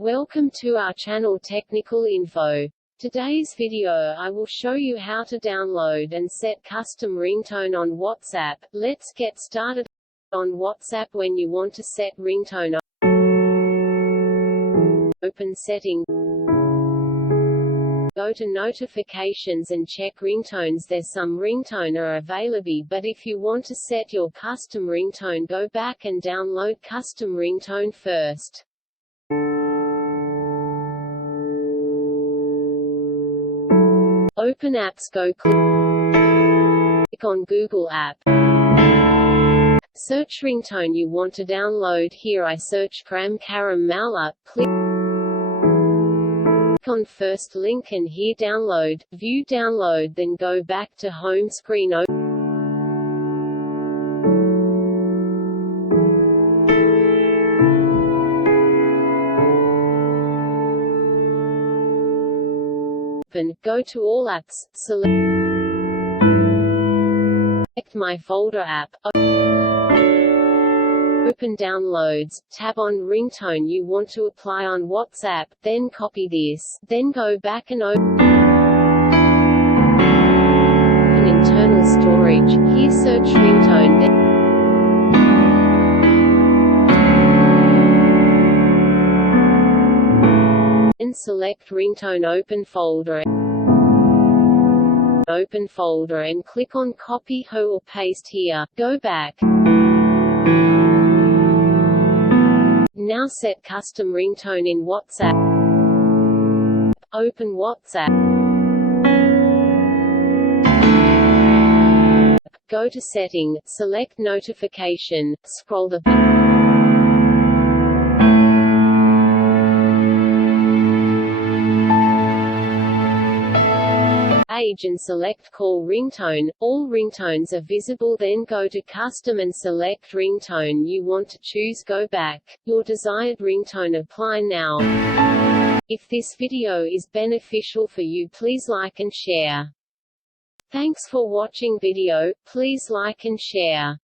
Welcome to our channel Technical Info. Today's video I will show you how to download and set custom ringtone on WhatsApp. Let's get started. On WhatsApp, when you want to set ringtone, open setting, go to notifications and check ringtones. There's some ringtone are available, but if you want to set your custom ringtone, go back and download custom ringtone first. Open apps, go click on Google app. Search ringtone you want to download. Here I search Gram Karam Mala. Click on first link and here download, view download, then go back to home screen. Go to all apps, select my folder app, open downloads, tab on ringtone you want to apply on WhatsApp, then copy this, then go back and open internal storage, here search ringtone, then select ringtone, open folder and click on copy or paste here, go back. Now set custom ringtone in WhatsApp. Open WhatsApp. Go to setting, select notification, scroll the page and select call ringtone. All ringtones are visible, then go to custom and select ringtone you want to choose. Go back. Your desired ringtone apply now. If this video is beneficial for you, please like and share. Thanks for watching video, please like and share.